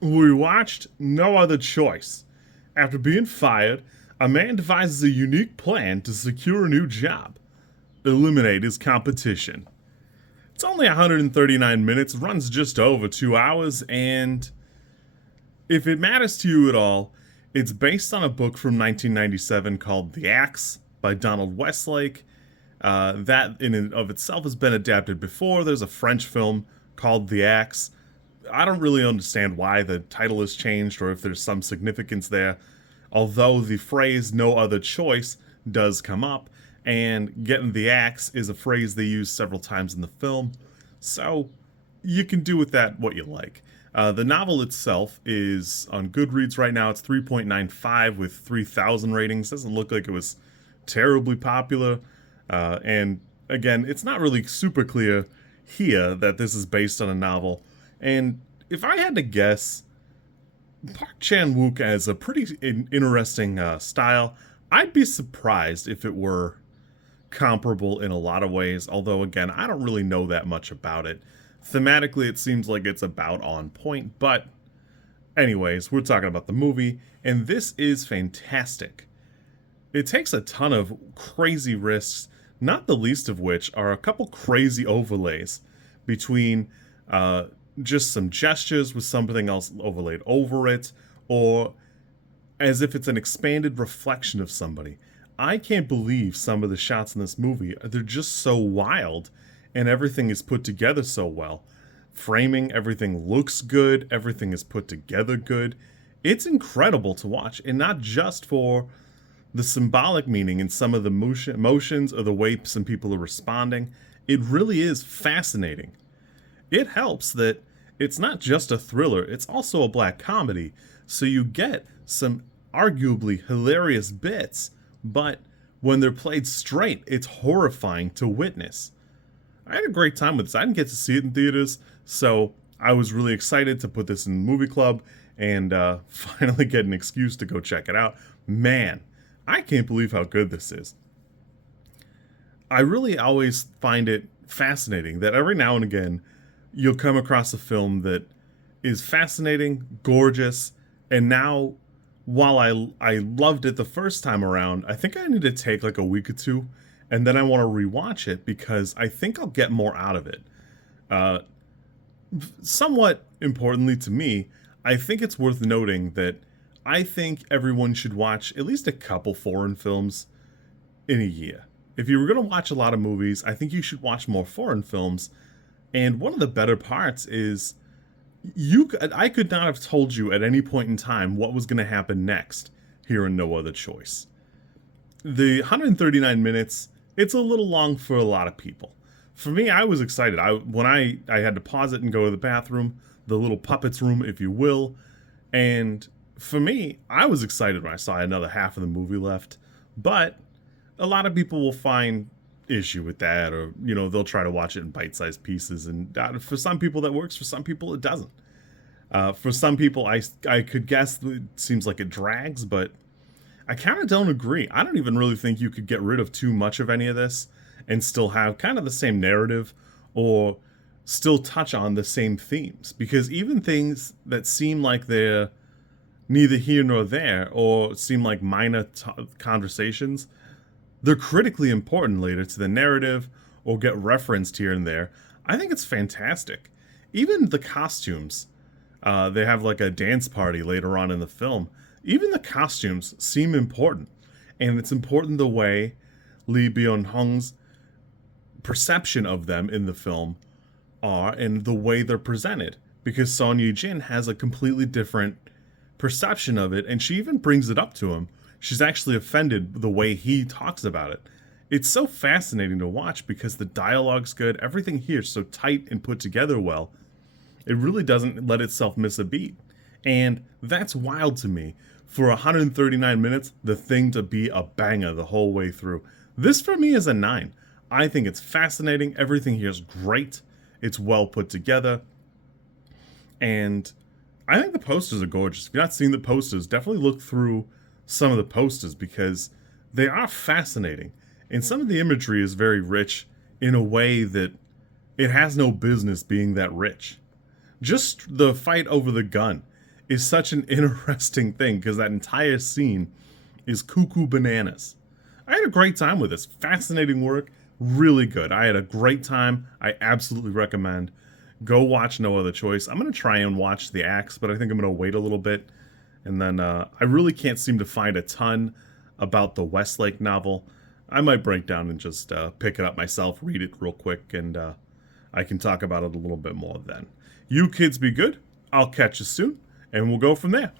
We watched No Other Choice. After being fired, a man devises a unique plan to secure a new job, eliminate his competition. It's only 139 minutes, runs just over 2 hours, and if it matters to you at all, it's based on a book from 1997 called The Axe by Donald Westlake. That in and of itself has been adapted before. There's a French film called The Axe. I don't really understand why the title has changed or if there's some significance there, although the phrase no other choice does come up, and getting the axe is a phrase they use several times in the film, so you can do with that what you like. The novel itself is on Goodreads right now. It's 3.95 with 3,000 ratings. Doesn't look like it was terribly popular. And again, it's not really super clear here that this is based on a novel. And if I had to guess, Park Chan-wook has a pretty interesting style. I'd be surprised if it were comparable in a lot of ways, although again, I don't really know that much about it. Thematically, it seems like it's about on point, but anyways, we're talking about the movie, and this is fantastic. It takes a ton of crazy risks, not the least of which are a couple crazy overlays between just some gestures with something else overlaid over it, or as if it's an expanded reflection of somebody. I can't believe some of the shots in this movie. They're just so wild, and everything is put together so well. Framing, everything looks good, everything is put together good. It's incredible to watch, and not just for the symbolic meaning in some of the motions or the way some people are responding. It really is fascinating. It helps that it's not just a thriller, it's also a black comedy, so you get some arguably hilarious bits, but when they're played straight, it's horrifying to witness. I had a great time with this. I didn't get to see it in theaters, so I was really excited to put this in the movie club and finally get an excuse to go check it out. Man, I can't believe how good this is. I really always find it fascinating that every now and again you'll come across a film that is fascinating, gorgeous, and now while I loved it the first time around, I think I need to take like a week or two, and then I want to rewatch it because I think I'll get more out of it. Somewhat importantly to me, I think it's worth noting that I think everyone should watch at least a couple foreign films in a year. If you were going to watch a lot of movies, I think you should watch more foreign films. And one of the better parts is I could not have told you at any point in time what was going to happen next here in No Other Choice. The 139 minutes, it's a little long for a lot of people. For me, I was excited. When I had to pause it and go to the bathroom, the little puppets room, if you will. And for me, I was excited when I saw another half of the movie left. But a lot of people will find issue with that, or they'll try to watch it in bite-sized pieces, and for some people that works, for some people it doesn't. For some people, I could guess it seems like it drags, but I kind of don't agree. I don't even really think you could get rid of too much of any of this and still have kind of the same narrative, or still touch on the same themes, because even things that seem like they're neither here nor there, or seem like minor conversations, they're critically important later to the narrative or get referenced here and there. I think it's fantastic. Even the costumes, they have like a dance party later on in the film. Even the costumes seem important. And it's important the way Lee Byung-hun's perception of them in the film are and the way they're presented. Because Son Ye-jin has a completely different perception of it, and she even brings it up to him. She's actually offended the way he talks about it. It's so fascinating to watch because the dialogue's good. Everything here is so tight and put together well. It really doesn't let itself miss a beat. And that's wild to me. For 139 minutes, the thing to be a banger the whole way through. This for me is a 9. I think it's fascinating. Everything here is great. It's well put together. And I think the posters are gorgeous. If you're not seeing the posters, definitely look through some of the posters because they are fascinating, and some of the imagery is very rich in a way that it has no business being that rich. Just the fight over the gun is such an interesting thing because that entire scene is cuckoo bananas. I had a great time with this. Fascinating work. Really good. I had a great time. I absolutely recommend. Go watch No Other Choice. I'm going to try and watch The Axe, but I think I'm going to wait a little bit. And then I really can't seem to find a ton about the Westlake novel. I might break down and just pick it up myself, read it real quick, and I can talk about it a little bit more then. You kids be good. I'll catch you soon, and we'll go from there.